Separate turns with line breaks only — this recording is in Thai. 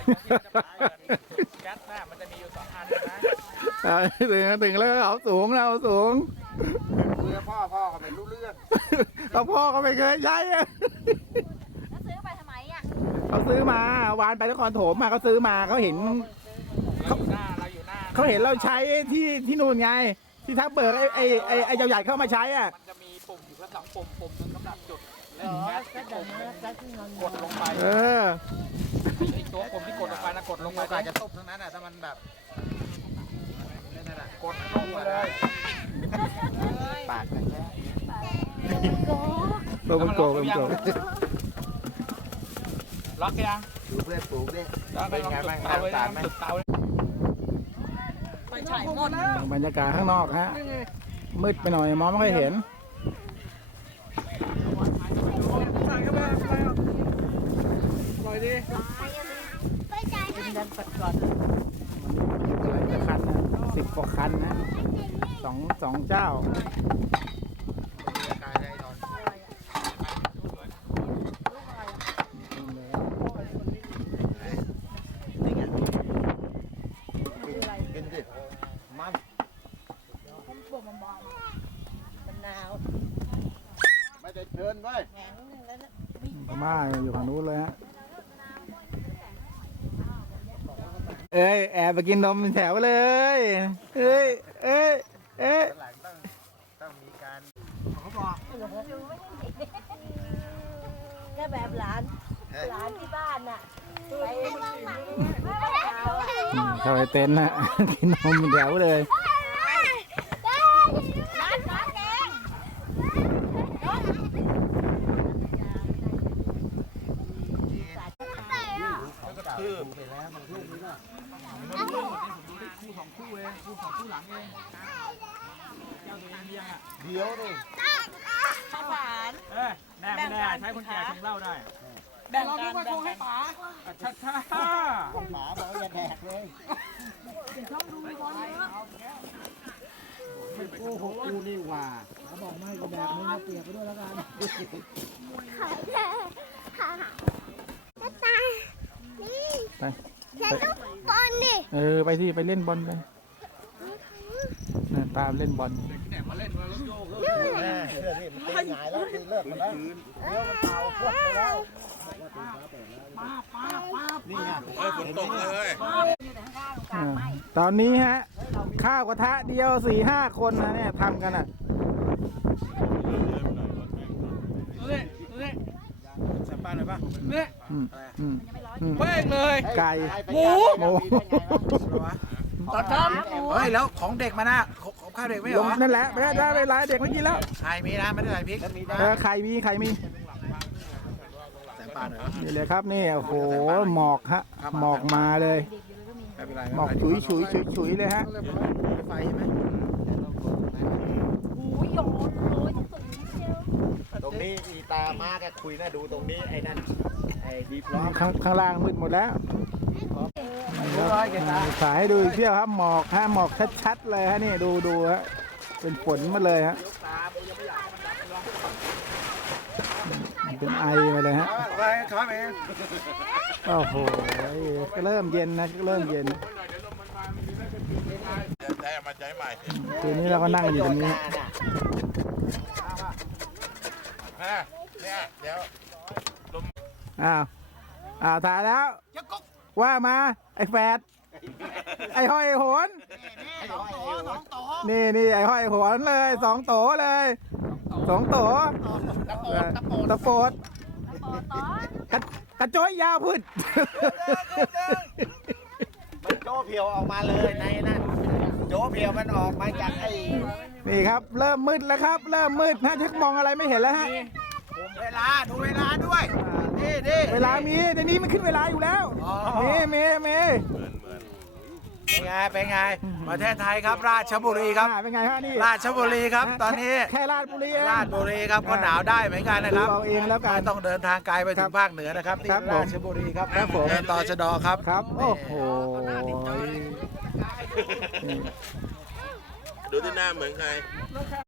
แก๊สน่ะมันจะมีอยู่2 อันนะ
ถึงแล้วเขาสูงเราสูง
คุยกับพ่อก็ไม่รู้เรื่อง
เขาพ่อก็ไม่เคยใช้อะ
แล้วซื้อไปทำไมอ่ะ
เขาซื้อมาวานไปนครโถมมาเขาซื้อมาเขาเห็น
เราอยู่หน้า
เขาเห็นเราใช้ที่นู่นไง ที่ทับเบิกไอ้เจ้าใหญ่เข้ามาใช้อ่ะ
มันจะมีปุ่มอยู่แค่2 ปุ่มนึงสำหรับจุดแล้วแก๊สกดลงไป
เออ
ไอ้ตัวปุ่มที่กดลงไปนะกดลงไป
โอกาสจะตบทั้งนั้นอ่ะถ้ามันแบบนั่นแหละ
กดลงไปเลย
ปากกันแค่
ตัวมันโกงมันโกง
ล็อกยัง
ดูเพื่อนปลูกดิ
แล้วไปลองจุดเตาไว้นะจุดเตาไปฉายหมด
บรรยากาศข้างนอกฮะมืดไปหน่อยมองไม่ค่อยเห็นอะไรจะคันนะ10 กว่าคันนะสองเจ้า
กายได้นอนนี่ไงกินดิมัน
มะนาว
ไม่ได้เชิญไว้
แข็งแล้วนะ
พม่าอยู่ฝั่งนู้นเลยฮะเอ้ยแอบไปกินนมเป็นแถวเลยเอ้ย
หลังต้องมีการเขาบอก
ก็แบบหลานที่บ้านน่ะไป
เข้าไปเต็นท์นะ กินนมเป็นแถวเลย
ร้านแดง
คือไปแล้วมันลูกนี้ก็
คู่2 คู่เลยคู่2 คู่หลังเองเจ้าตัวเองเลี้ยงอ่ะ
เดี๋ยวดิ
ข้าวหวาน
แน่ไม่แน่ใช้คนแก่ชงเหล้าได้
แบ่งกันแบ่งกัน
ชัด
หมาบอกอย่าแดกเลยโอ้โหกูนี่หว่าเขาบอกไม่ก็แดกมึงเอาเปียกไปด้วยแล้วกัน
ไป
ฉันต้องบอลดิ
ไปที่ไปเล่นบอลไปน่ะตามเล่นบอล
แม่เชื่อดิมันตีหงายแล้วตีเลิกหมดแล้วเดี๋ยวมันเป่าพวดไปแล้วนี่ไงฝนตกเลย
ตอนนี้ฮะข้าวกระทะเดียว 4-5 คนนะเนี่ยทำกันอ่ะ
สัมภาษณ์หน่อยป่ะ
เนี่ย
เว้งเลย ไก่
หมู
ตัดท
เฮ้ยแล้วของเด็กมานะของข้าวเด็กไม่เหร
ล
อง
นั่นแหละไม่ได้เวลาเด็กไม่กินแล้ว
ไข่มีนะไม่ได้ใส่พริก
ไข่มี
สัมภาษณ์หน่อย
นี่เลยครับนี่โอ้โหหมอกฮะหมอกมาเลย
ไม่เป็นไร
หมอกฉุยเลยฮะ
ไฟใช่ไหม
หูยโยนเลยสูงเชียว
ตรงนี้อีตามาแกคุยนะดูตรงนี้ไอ้นั่นไอ้ดีพร้อม
ข้างล่างมืดหมดแล้วสายให้ดูอีกเที่ยวครับหมอกฮะหมอกชัดๆเลยฮะนี่ดูฮะเป็นฝนมาเลยฮะเป็นไอมาเลยฮะ
อะไรครับเอง
โอ้โหก็เริ่มเย็นนะก็เริ่มเย็น
ได้มาใจใหม่
คืนนี้เราก็นั่งกันอยู่ตรงนี้
เนี่ยเดี๋ยว
อ้าวถ่ายแล้วว่ามาไอ้แฝดไอ้ห้อยไอ้โหนนี่ไอ้ห้อยไอ้โหนเลย2 โตเลย2 โตตะโปดกระโจยยาวพึ่ง
มันโจเพียวออกมาเลยในนั้นโจเพียวมันออกมาจากไอ้
นี่ครับเริ่มมืดแล้วครับเริ่มมืดนะชักมองอะไรไม่เห็นแล้วฮะ
เวลาดูเวลาด้วยนี่
เวลามีในนี้มันขึ้นเวลาอยู่แล้วมี
เป็นไงประเทศไทยครับราชบุรีครับ
เป็นไงฮะนี่
ราชบุรีครับตอนนี้
แค่ราชบุรี
ราชบุรีครับก็หนาวได้เหมือนกันนะครับ
เอาเองแล้วกัน
ไม่ต้องเดินทางไกลไปถึงภาคเหนือนะครับที่ราชบุรีครับ
ครับผม
ต่อชดครับ
ครับโอ้โห
ดูที่หน้าเหมือนใคร